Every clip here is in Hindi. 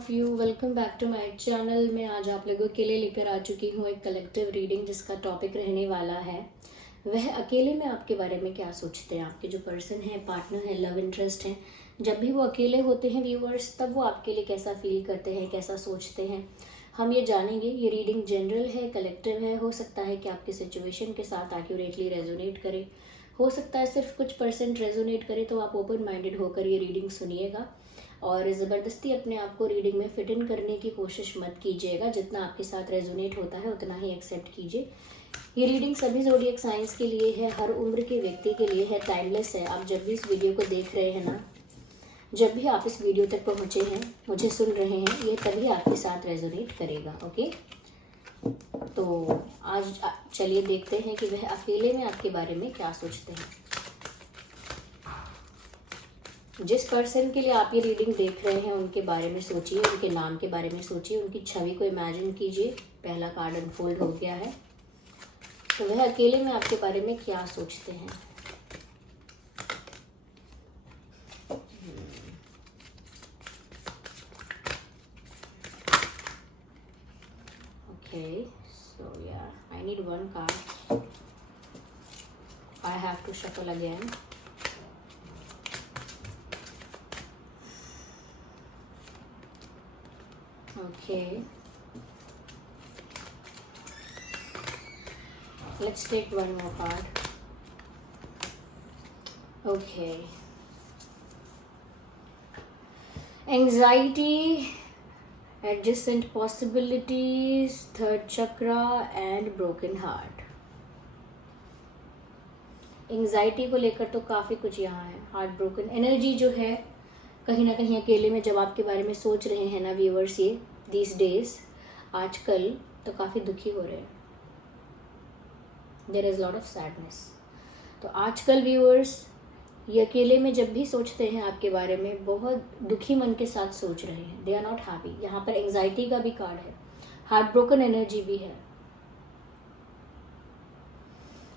Of you, welcome back to my channel. मैं आज आप लोगों के लिए लेकर आ चुकी हूँ एक कलेक्टिव रीडिंग जिसका टॉपिक रहने वाला है वह अकेले में आपके बारे में क्या सोचते हैं। आपके जो पर्सन है, पार्टनर है, लव इंटरेस्ट है, जब भी वो अकेले होते हैं व्यूअर्स, तब वो आपके लिए कैसा फील करते हैं, कैसा सोचते हैं, हम ये जानेंगे। ये रीडिंग जनरल है, कलेक्टिव है। हो सकता है कि आपकी सिचुएशन के साथ एक्यूरेटली रेजोनेट करे, हो सकता है सिर्फ कुछ परसेंट रेजोनेट करे। तो आप ओपन माइंडेड होकर ये रीडिंग सुनिएगा और ज़बरदस्ती अपने आप को रीडिंग में फिट इन करने की कोशिश मत कीजिएगा। जितना आपके साथ रेजोनेट होता है उतना ही एक्सेप्ट कीजिए। ये रीडिंग सभी ज़ोडिएक साइंस के लिए है, हर उम्र के व्यक्ति के लिए है, टाइमलेस है। आप जब भी इस वीडियो को देख रहे हैं ना, जब भी आप इस वीडियो तक पहुँचे हैं, मुझे सुन रहे हैं, ये तभी आपके साथ रेजोनेट करेगा। ओके, तो आज चलिए देखते हैं कि वह अकेले में आपके बारे में क्या सोचते हैं। जिस पर्सन के लिए आप ये रीडिंग देख रहे हैं उनके बारे में सोचिए, उनके नाम के बारे में सोचिए, उनकी छवि को इमेजिन कीजिए। पहला कार्ड अनफोल्ड हो गया है, तो वह अकेले में आपके बारे में क्या सोचते हैं। Okay, so yeah I need one card, I have to shuffle again. Okay, let's take one more card. Okay, anxiety, adjacent possibilities, third chakra and broken heart. Anxiety को लेकर तो काफ़ी कुछ यहाँ है। हार्ट ब्रोकन एनर्जी जो है, कहीं ना कहीं अकेले में जब आपके बारे में सोच रहे हैं ना व्यूअर्स, ये दीज डेज आजकल तो काफ़ी दुखी हो रहे हैं। There is lot of sadness. तो आजकल व्यूअर्स ये अकेले में जब भी सोचते हैं आपके बारे में, बहुत दुखी मन के साथ सोच रहे हैं। They are not happy. यहाँ पर एंजाइटी का भी कार्ड है, हार्ट ब्रोकन एनर्जी भी है।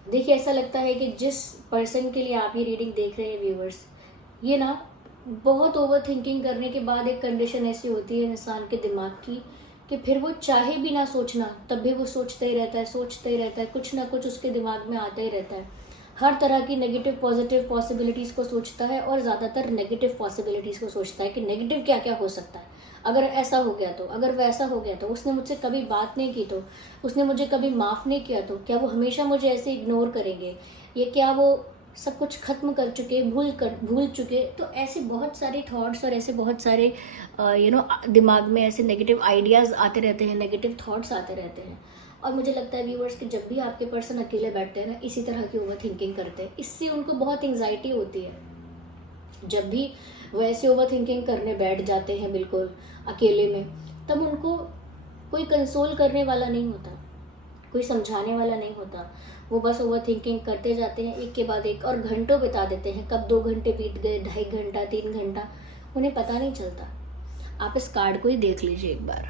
देखिए, ऐसा लगता है कि जिस पर्सन के लिए आप ये रीडिंग देख रहे हैं व्यूअर्स, ये ना बहुत ओवर थिंकिंग करने के बाद एक कंडीशन ऐसी होती है इंसान के दिमाग की कि फिर वो चाहे भी ना सोचना तब भी वो सोचता ही रहता है, सोचता ही रहता है, कुछ ना कुछ उसके दिमाग में आता ही रहता है। हर तरह की नेगेटिव पॉजिटिव पॉसिबिलिटीज़ को सोचता है और ज़्यादातर नेगेटिव पॉसिबिलिटीज़ को सोचता है कि नेगेटिव क्या क्या हो सकता है, अगर ऐसा हो गया तो, अगर वैसा हो गया तो, उसने मुझसे कभी बात नहीं की तो, उसने मुझे कभी माफ़ नहीं किया तो, क्या वो हमेशा मुझे ऐसे इग्नोर करेंगे, ये क्या वो सब कुछ खत्म कर चुके, भूल चुके। तो ऐसे बहुत सारे थॉट्स और ऐसे बहुत सारे दिमाग में ऐसे नेगेटिव आइडियाज़ आते रहते हैं, नेगेटिव थॉट्स आते रहते हैं। और मुझे लगता है व्यूअर्स कि जब भी आपके पर्सन अकेले बैठते हैं ना, इसी तरह की ओवर थिंकिंग करते हैं, इससे उनको बहुत एंग्जाइटी होती है। जब भी वो ऐसे ओवर थिंकिंग करने बैठ जाते हैं बिल्कुल अकेले में, तब उनको कोई कंसोल करने वाला नहीं होता, कोई समझाने वाला नहीं होता। वो बस ओवर थिंकिंग करते जाते हैं, एक के बाद एक, और घंटों बिता देते हैं। कब 2 घंटे बीत गए, 2.5 घंटा, 3 घंटा, उन्हें पता नहीं चलता। आप इस कार्ड को ही देख लीजिए एक बार,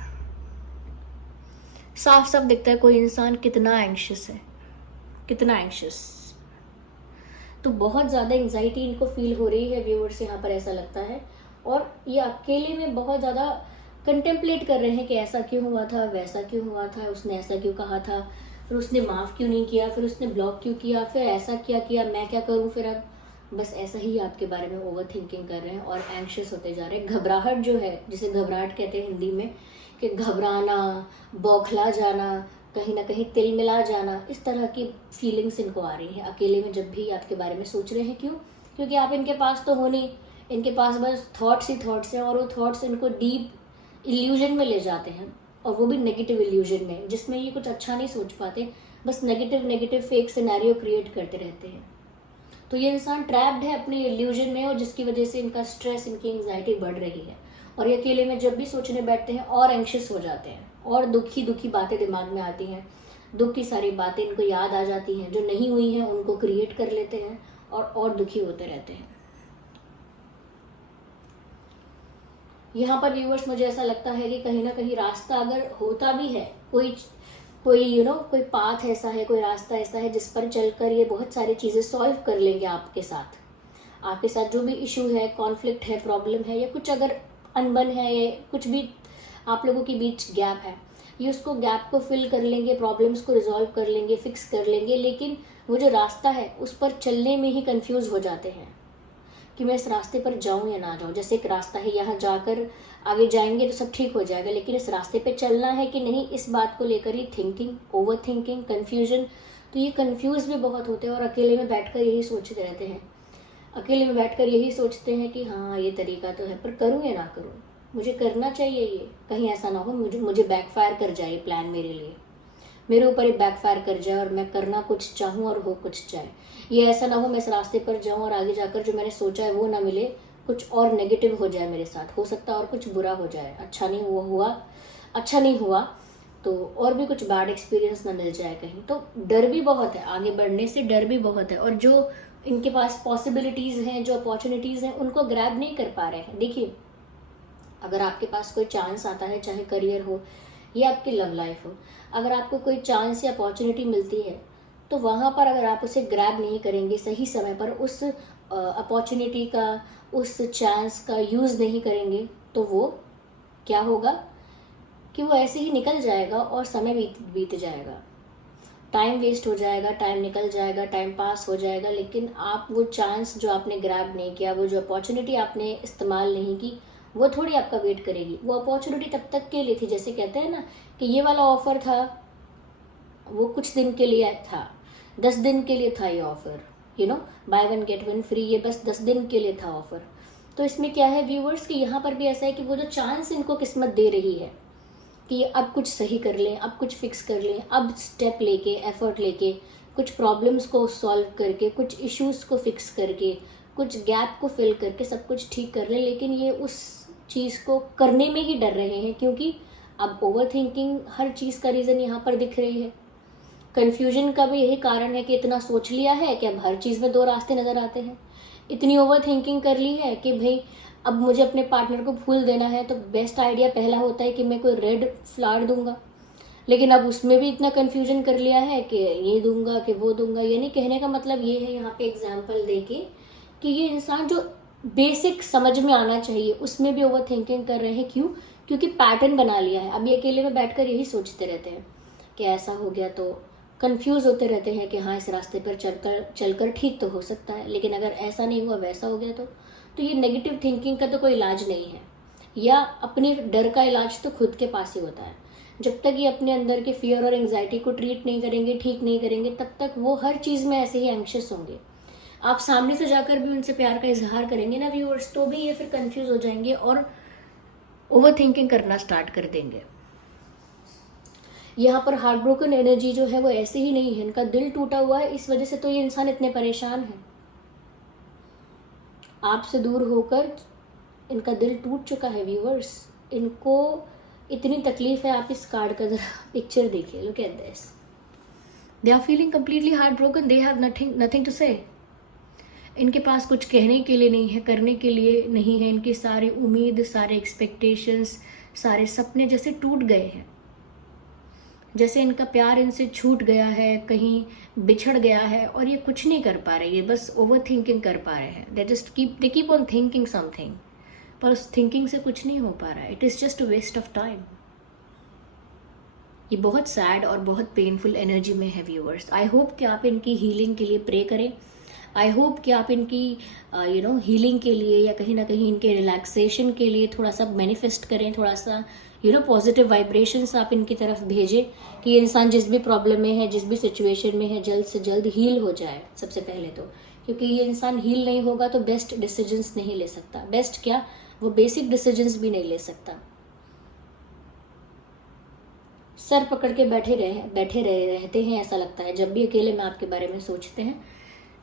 साफ साफ दिखता है कोई इंसान कितना एंग्शियस है, कितना एंग्शियस। तो बहुत ज़्यादा एंग्जाइटी इनको फील हो रही है व्यूअर्स, यहाँ पर ऐसा लगता है। और ये अकेले में बहुत ज़्यादा कंटेम्पलेट कर रहे हैं कि ऐसा क्यों हुआ था, वैसा क्यों हुआ था, उसने ऐसा क्यों कहा था, फिर उसने माफ़ क्यों नहीं किया, फिर उसने ब्लॉक क्यों किया, फिर ऐसा क्या किया, मैं क्या करूं फिर अब। बस ऐसा ही आपके बारे में ओवर थिंकिंग कर रहे हैं और एंग्शियस होते जा रहे हैं। घबराहट जो है, जिसे घबराहट कहते हैं हिंदी में, कि घबराना, बौखला जाना, कहीं ना कहीं तिलमिला जाना, इस तरह की फीलिंग्स इनको आ रही हैं अकेले में जब भी आपके बारे में सोच रहे हैं। क्यों? क्योंकि आप इनके पास तो हो नहीं, इनके पास बस थॉट्स ही थॉट्स हैं, और वो थॉट्स इनको डीप इल्यूजन में ले जाते हैं, और वो भी नेगेटिव इल्यूजन में, जिसमें ये कुछ अच्छा नहीं सोच पाते, बस नेगेटिव फेक सिनेरियो क्रिएट करते रहते हैं। तो ये इंसान ट्रैप्ड है अपने इल्यूजन में, और जिसकी वजह से इनका स्ट्रेस, इनकी एंग्जाइटी बढ़ रही है। और ये अकेले में जब भी सोचने बैठते हैं और एंग्शियस हो जाते हैं, और दुखी बातें दिमाग में आती हैं, दुख की सारी बातें इनको याद आ जाती हैं, जो नहीं हुई हैं उनको क्रिएट कर लेते हैं और दुखी होते रहते हैं। यहाँ पर व्यूअर्स मुझे ऐसा लगता है कि कहीं ना कहीं रास्ता अगर होता भी है, कोई कोई पाथ ऐसा है, कोई रास्ता ऐसा है जिस पर चलकर ये बहुत सारी चीज़ें सॉल्व कर लेंगे आपके साथ जो भी इशू है, कॉन्फ्लिक्ट है, प्रॉब्लम है, या कुछ अगर अनबन है, ये कुछ भी आप लोगों के बीच गैप है, ये उसको गैप को फिल कर लेंगे, प्रॉब्लम्स को रिजॉल्व कर लेंगे, फिक्स कर लेंगे, लेकिन वो जो रास्ता है उस पर चलने में ही कंफ्यूज हो जाते हैं कि मैं इस रास्ते पर जाऊं या ना जाऊं। जैसे एक रास्ता है, यहाँ जाकर आगे जाएंगे तो सब ठीक हो जाएगा, लेकिन इस रास्ते पे चलना है कि नहीं, इस बात को लेकर ही थिंकिंग, ओवर थिंकिंग, कन्फ्यूजन। तो ये कंफ्यूज भी बहुत होते हैं और अकेले में बैठकर यही सोचते रहते हैं, अकेले में बैठकर यही सोचते हैं कि हाँ ये तरीका तो है, पर करूँ या ना करूँ, मुझे करना चाहिए ये, कहीं ऐसा ना हो मुझे बैकफायर कर जाए प्लान, मेरे लिए मेरे ऊपर ही बैकफायर कर जाए और मैं करना कुछ चाहूँ और हो कुछ जाए। ये ऐसा ना हो मैं इस रास्ते पर जाऊँ और आगे जाकर जो मैंने सोचा है वो ना मिले, कुछ और नेगेटिव हो जाए मेरे साथ, हो सकता है और कुछ बुरा हो जाए, अच्छा नहीं हुआ तो और भी कुछ बैड एक्सपीरियंस ना मिल जाए कहीं। तो डर भी बहुत है, आगे बढ़ने से डर भी बहुत है, और जो इनके पास पॉसिबिलिटीज़ हैं, जो अपॉर्चुनिटीज़ हैं, उनको ग्रैब नहीं कर पा रहे हैं। देखिए, अगर आपके पास कोई चांस आता है, चाहे करियर हो या आपकी लव लाइफ हो, अगर आपको कोई चांस या अपॉर्चुनिटी मिलती है तो वहाँ पर अगर आप उसे ग्रैब नहीं करेंगे सही समय पर, उस अपॉर्चुनिटी का, उस चांस का यूज़ नहीं करेंगे, तो वो क्या होगा कि वो ऐसे ही निकल जाएगा और समय बीत जाएगा, टाइम वेस्ट हो जाएगा, टाइम निकल जाएगा, टाइम पास हो जाएगा, लेकिन आप वो चांस जो आपने ग्रैब नहीं किया, वो जो अपॉर्चुनिटी आपने इस्तेमाल नहीं की, वो थोड़ी आपका वेट करेगी। वो अपॉर्चुनिटी तब तक के लिए थी, जैसे कहते हैं ना कि ये वाला ऑफर था, वो कुछ दिन के लिए था, 10 दिन के लिए था ये offer, by one get one free, ये बस 10 दिन के लिए था ऑफर। तो इसमें क्या है व्यूवर्स कि यहाँ पर भी ऐसा है कि वो जो चांस इनको किस्मत दे रही है कि ये अब कुछ सही कर लें, अब कुछ फिक्स कर लें, अब स्टेप लेके, एफर्ट लेके, कुछ प्रॉब्लम्स को सॉल्व करके, कुछ इश्यूज़ को फिक्स करके, कुछ गैप को फिल करके सब कुछ ठीक कर लें, लेकिन ये उस चीज़ को करने में ही डर रहे हैं, क्योंकि अब ओवर थिंकिंग हर चीज़ का रीज़न यहाँ पर दिख रही है। कन्फ्यूजन का भी यही कारण है कि इतना सोच लिया है कि अब हर चीज़ में 2 रास्ते नज़र आते हैं। इतनी ओवर थिंकिंग कर ली है कि भाई अब मुझे अपने पार्टनर को फूल देना है तो बेस्ट आइडिया पहला होता है कि मैं कोई रेड फ्लावर दूंगा, लेकिन अब उसमें भी इतना कन्फ्यूजन कर लिया है कि ये दूंगा कि वो दूंगा। यानी कहने का मतलब ये है यहाँ पे एग्जाम्पल देके कि ये इंसान जो बेसिक समझ में आना चाहिए उसमें भी ओवर थिंकिंग कर रहे हैं। क्यों? क्योंकि पैटर्न बना लिया है। अभी अकेले में बैठकर यही सोचते रहते हैं कि ऐसा हो गया, तो कंफ्यूज होते रहते हैं कि हाँ इस रास्ते पर चलकर ठीक तो हो सकता है, लेकिन अगर ऐसा नहीं हुआ, वैसा हो गया तो ये नेगेटिव थिंकिंग का तो कोई इलाज नहीं है, या अपने डर का इलाज तो खुद के पास ही होता है। जब तक ये अपने अंदर के फियर और एंग्जाइटी को ट्रीट नहीं करेंगे, ठीक नहीं करेंगे, तब तक वो हर चीज़ में ऐसे ही एंग्शियस होंगे। आप सामने से जाकर भी उनसे प्यार का इजहार करेंगे ना व्यूअर्स, तो भी ये फिर कंफ्यूज हो जाएंगे और ओवर थिंकिंग करना स्टार्ट कर देंगे। यहाँ पर हार्ट ब्रोकन एनर्जी जो है वो ऐसे ही नहीं है, इनका दिल टूटा हुआ है, इस वजह से तो ये इंसान इतने परेशान हैं। आपसे दूर होकर इनका दिल टूट चुका है व्यूअर्स, इनको इतनी तकलीफ है। आप इस कार्ड का जरा पिक्चर देखिए, look at this, they are feeling completely heart broken, they have nothing to say. इनके पास कुछ कहने के लिए नहीं है, करने के लिए नहीं है। इनकी सारी उम्मीद, सारे एक्सपेक्टेशंस, सारे सपने जैसे टूट गए हैं, जैसे इनका प्यार इनसे छूट गया है, कहीं बिछड़ गया है, और ये कुछ नहीं कर पा रहे, ये बस ओवर थिंकिंग कर पा रहे हैं। They keep on thinking something, पर उस थिंकिंग से कुछ नहीं हो पा रहा है। It is just a waste of time. ये बहुत सैड और बहुत पेनफुल एनर्जी में है व्यूअर्स। आई होप कि आप इनकी हीलिंग के लिए प्रे करें। आई होप कि आप इनकी हीलिंग के लिए या कहीं ना कहीं इनके रिलैक्सेशन के लिए थोड़ा सा मैनिफेस्ट करें, थोड़ा सा पॉजिटिव वाइब्रेशंस आप इनकी तरफ भेजें कि ये इंसान जिस भी प्रॉब्लम में है, जिस भी सिचुएशन में है, जल्द से जल्द हील हो जाए सबसे पहले तो। क्योंकि ये इंसान हील नहीं होगा तो बेस्ट डिसीजंस नहीं ले सकता। बेस्ट क्या, वो बेसिक डिसीजंस भी नहीं ले सकता। सर पकड़ के रहते हैं, ऐसा लगता है जब भी अकेले में आपके बारे में सोचते हैं,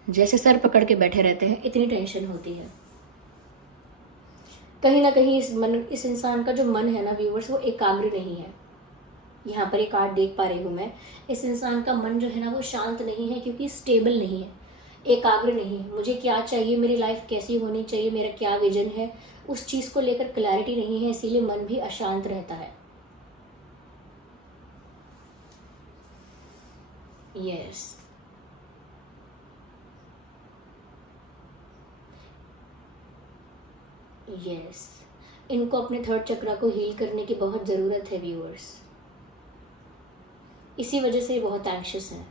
जैसे सर पकड़ के बैठे रहते हैं, इतनी टेंशन होती है। कहीं ना कहीं इस इंसान का जो मन है ना व्यूवर्स, वो एकाग्र नहीं है। यहाँ पर एक कार्ड देख पा रही हूँ मैं, इस इंसान का मन जो है ना वो शांत नहीं है, क्योंकि स्टेबल नहीं है, एकाग्र नहीं है। मुझे क्या चाहिए, मेरी लाइफ कैसी होनी चाहिए, मेरा क्या विजन है, उस चीज़ को लेकर क्लैरिटी नहीं है, इसीलिए मन भी अशांत रहता है। यस, यस, इनको अपने थर्ड चक्रा को हील करने की बहुत ज़रूरत है व्यूअर्स। इसी वजह से ये बहुत एंग्शियस हैं,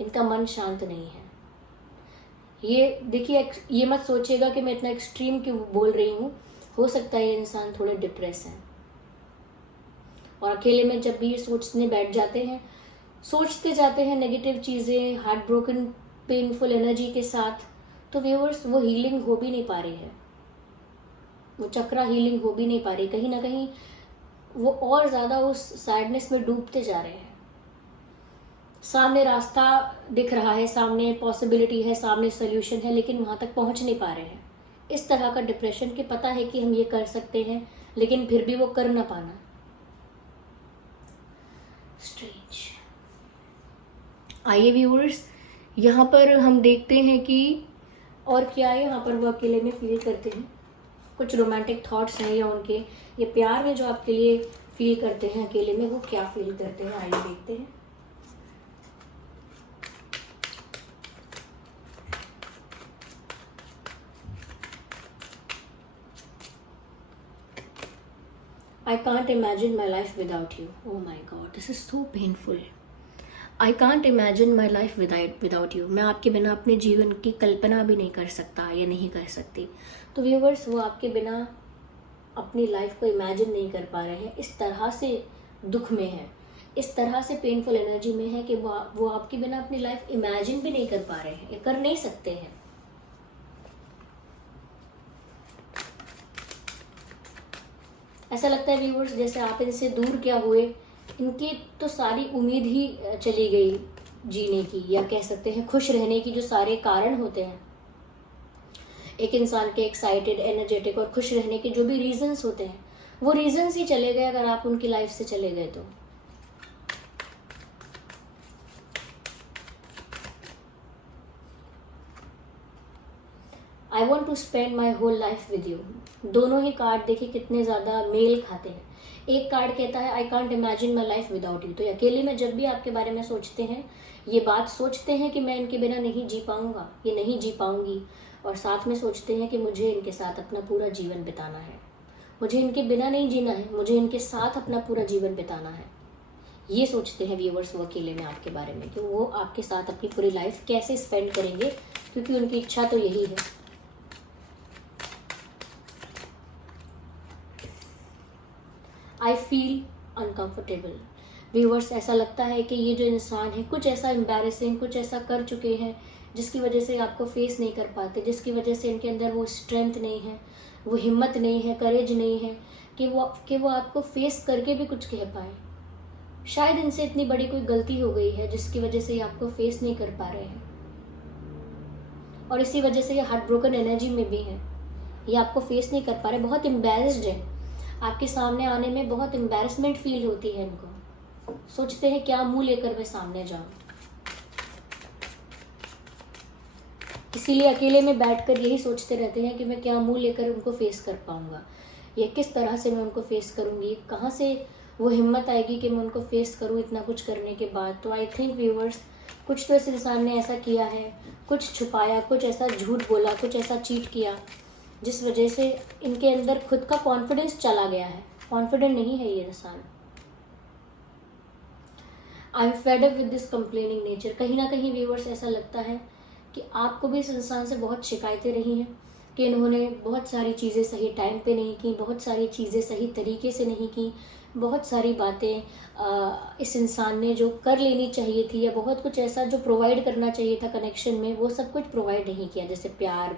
इनका मन शांत नहीं है। ये देखिए, ये मत सोचिएगा कि मैं इतना एक्सट्रीम क्यों बोल रही हूँ, हो सकता है ये इंसान थोड़े डिप्रेस हैं, और अकेले में जब भी ये सोचने बैठ जाते हैं, सोचते जाते हैं नेगेटिव चीज़ें, हार्ट ब्रोकन पेनफुल एनर्जी के साथ, तो व्यूअर्स वो हीलिंग हो भी नहीं पा रही है, वो चक्रा हीलिंग हो भी नहीं पा रही। कहीं ना कहीं वो और ज़्यादा उस सैडनेस में डूबते जा रहे हैं। सामने रास्ता दिख रहा है, सामने पॉसिबिलिटी है, सामने सोल्यूशन है, लेकिन वहाँ तक पहुँच नहीं पा रहे हैं। इस तरह का डिप्रेशन कि पता है कि हम ये कर सकते हैं, लेकिन फिर भी वो कर ना पाना। स्ट्रेंज। आइए व्यूअर्स, यहाँ पर हम देखते हैं कि और क्या यहाँ पर वो अकेले में फील करते हैं। कुछ रोमांटिक थॉट्स हैं या उनके ये प्यार में जो आपके लिए फील करते हैं अकेले में, वो क्या फील करते हैं, आइए देखते हैं। I can't imagine my life without you. Oh my God, this is so painful. I can't imagine my life without you. मैं आपके बिना अपने जीवन की कल्पना भी नहीं कर सकता या नहीं कर सकती। तो व्यूवर्स, वो आपके बिना अपनी लाइफ को इमेजिन नहीं कर पा रहे हैं, इस तरह से दुख में है, इस तरह से पेनफुल एनर्जी में है कि वो आपके बिना अपनी लाइफ इमेजिन भी नहीं कर पा रहे हैं, ये कर नहीं सकते हैं। ऐसा लगता है व्यूवर्स जैसे आप इनसे दूर क्या हुए, इनकी तो सारी उम्मीद ही चली गई जीने की, या कह सकते हैं खुश रहने की। जो सारे कारण होते हैं एक इंसान के एक्साइटेड, एनर्जेटिक और खुश रहने के जो भी रीजंस होते हैं, वो रीजंस ही चले गए अगर आप उनकी लाइफ से चले गए तो। I want to spend my whole life with you. दोनों ही कार्ड देखिए कितने ज़्यादा मेल खाते हैं। एक कार्ड कहता है I can't imagine my life without you. तो अकेले में जब भी आपके बारे में सोचते हैं, ये बात सोचते हैं कि मैं इनके बिना नहीं जी पाऊंगा, ये नहीं जी पाऊंगी, और साथ में सोचते हैं कि मुझे इनके साथ अपना पूरा जीवन बिताना है, मुझे इनके बिना नहीं जीना है, मुझे इनके साथ अपना पूरा जीवन बिताना है। ये सोचते हैं व्यूवर्स वो अकेले में आपके बारे में कि वो आपके साथ अपनी पूरी लाइफ कैसे स्पेंड करेंगे, क्योंकि उनकी इच्छा तो यही है। I feel uncomfortable. व्यूवर्स, ऐसा लगता है कि ये जो इंसान है कुछ ऐसा एम्बैरेसिंग, कुछ ऐसा कर चुके हैं जिसकी वजह से आपको फेस नहीं कर पाते, जिसकी वजह से इनके अंदर वो स्ट्रेंथ नहीं है, वो हिम्मत नहीं है, करेज नहीं है कि वो आपको फेस करके भी कुछ कह पाए। शायद इनसे इतनी बड़ी कोई गलती हो गई है जिसकी वजह से ये आपको फेस नहीं कर पा रहे हैं, और इसी वजह से ये हार्ट ब्रोकन एनर्जी में भी है, ये आपको फेस नहीं कर पा रहे, बहुत एम्बैरेस्ड है। आपके सामने आने में बहुत एम्बैरेसमेंट फील होती है इनको, सोचते हैं क्या मुंह लेकर मैं सामने जाऊं। इसीलिए अकेले में बैठकर यही सोचते रहते हैं कि मैं क्या मुंह लेकर उनको फेस कर पाऊंगा, ये किस तरह से मैं उनको फेस करूंगी, कहाँ से वो हिम्मत आएगी कि मैं उनको फेस करूं इतना कुछ करने के बाद। तो आई थिंक व्यूअर्स, कुछ तो इस इंसान ने ऐसा किया है, कुछ छुपाया, कुछ ऐसा झूठ बोला, कुछ ऐसा चीट किया जिस वजह से इनके अंदर खुद का कॉन्फिडेंस चला गया है। कॉन्फिडेंट नहीं है ये इंसान। I am fed up with this complaining nature. कहीं ना कहीं व्यूअर्स ऐसा लगता है कि आपको भी इस इंसान से बहुत शिकायतें रही हैं कि इन्होंने बहुत सारी चीज़ें सही टाइम पे नहीं की, बहुत सारी चीज़ें सही तरीके से नहीं की, बहुत सारी बातें इस इंसान ने जो कर लेनी चाहिए थी, या बहुत कुछ ऐसा जो प्रोवाइड करना चाहिए था कनेक्शन में, वो सब कुछ प्रोवाइड नहीं किया, जैसे प्यार,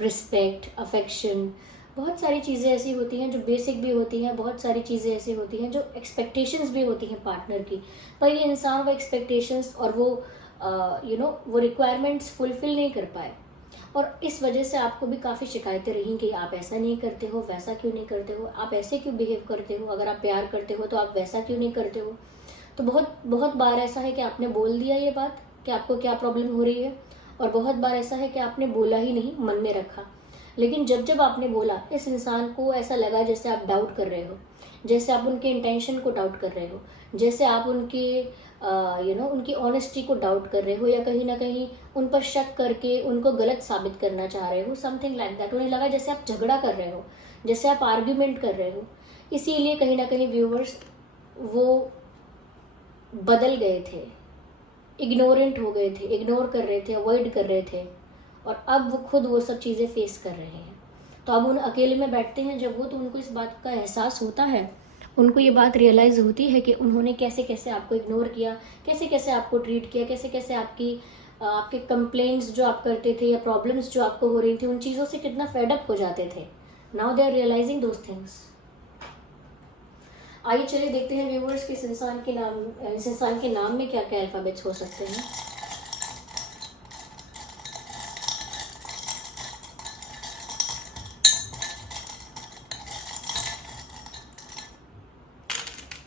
रिस्पेक्ट, अफेक्शन। बहुत सारी चीज़ें ऐसी होती हैं जो बेसिक भी होती हैं, बहुत सारी चीज़ें ऐसी होती हैं जो एक्सपेक्टेशंस भी होती हैं पार्टनर की, पर ये इंसान वो एक्सपेक्टेशंस और वो वो रिक्वायरमेंट्स फुलफिल नहीं कर पाए, और इस वजह से आपको भी काफ़ी शिकायतें रही कि आप ऐसा नहीं करते हो, वैसा क्यों नहीं करते हो, आप ऐसे क्यों बिहेव करते हो, अगर आप प्यार करते हो तो आप वैसा क्यों नहीं करते हो। तो बहुत बहुत बार ऐसा है कि आपने बोल दिया ये बात कि आपको क्या प्रॉब्लम हो रही है, और बहुत बार ऐसा है कि आपने बोला ही नहीं, मन में रखा। लेकिन जब जब आपने बोला, इस इंसान को ऐसा लगा जैसे आप डाउट कर रहे हो, जैसे आप उनके इंटेंशन को डाउट कर रहे हो, जैसे आप उनके उनकी ऑनेस्टी को डाउट कर रहे हो, या कहीं ना कहीं उन पर शक करके उनको गलत साबित करना चाह रहे हो, समथिंग लाइक दैट। उन्हें लगा जैसे आप झगड़ा कर रहे हो, जैसे आप आर्ग्यूमेंट कर रहे हो, इसीलिए कहीं ना कहीं व्यूवर्स वो बदल गए थे, इग्नोरेंट हो गए थे, इग्नोर कर रहे थे, अवॉइड कर रहे थे, और अब वो खुद वो सब चीज़ें फेस कर रहे हैं। तो अब उन अकेले में बैठते हैं जब वो, तो उनको इस बात का एहसास होता है, उनको ये बात रियलाइज़ होती है कि उन्होंने कैसे कैसे आपको इग्नोर किया, कैसे कैसे आपको ट्रीट किया, कैसे कैसे आपके कंप्लेंट्स जो आप करते थे या प्रॉब्लम्स जो आपको हो रही थी, उन चीज़ों से कितना फेडअप हो जाते थे। Now they are realising those things. आइए चलिए देखते हैं व्यूवर्स कि इस इंसान के नाम में क्या क्या अल्फ़ाबेट्स हो सकते हैं।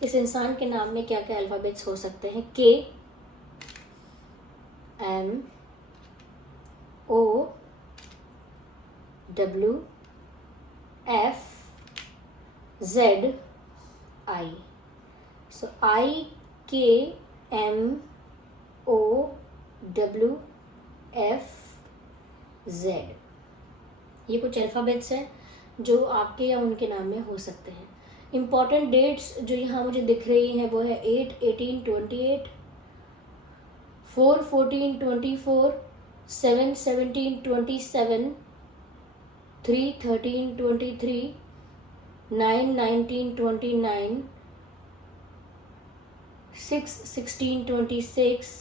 इस इंसान के नाम में क्या क्या अल्फ़ाबेट्स हो सकते हैं। के, एम, ओ, डब्ल्यू, एफ, जेड, आई। सो आई, के, एम, ओ, डब्ल्यू, एफ, जेड, ये कुछ अल्फ़ाबेट्स हैं जो आपके या उनके नाम में हो सकते हैं। इम्पॉर्टेंट डेट्स जो यहाँ मुझे दिख रही हैं वो है 8, 18, 28, 4, 14, 24, 7, 17, 27, 3, 13, 23, 9, 19, 29, 6, 16, 26,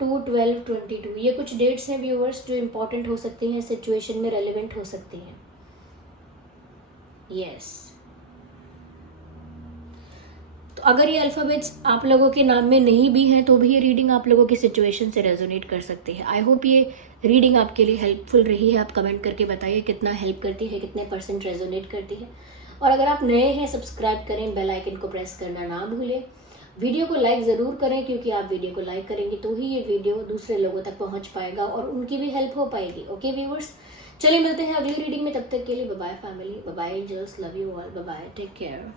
2, 12, 22। ये कुछ डेट्स हैं व्यूवर्स जो इम्पोर्टेंट हो सकती हैं, सिचुएशन में रेलिवेंट हो सकती हैं। यस, तो अगर ये अल्फ़ाबेट्स आप लोगों के नाम में नहीं भी हैं तो भी ये रीडिंग आप लोगों की सिचुएशन से रेजोनेट कर सकती है। आई होप ये रीडिंग आपके लिए हेल्पफुल रही है। आप कमेंट करके बताइए कितना हेल्प करती है, कितने % रेजोनेट करती है। और अगर आप नए हैं, सब्सक्राइब करें, बेल आइकन को प्रेस करना ना भूलें। वीडियो को लाइक ज़रूर करें, क्योंकि आप वीडियो को लाइक करेंगे तो ही ये वीडियो दूसरे लोगों तक पहुंच पाएगा और उनकी भी हेल्प हो पाएगी। ओके व्यूवर्स, चलिए मिलते हैं अगली रीडिंग में। तब तक के लिए bye bye family, bye bye angels, love you all, bye bye, take care.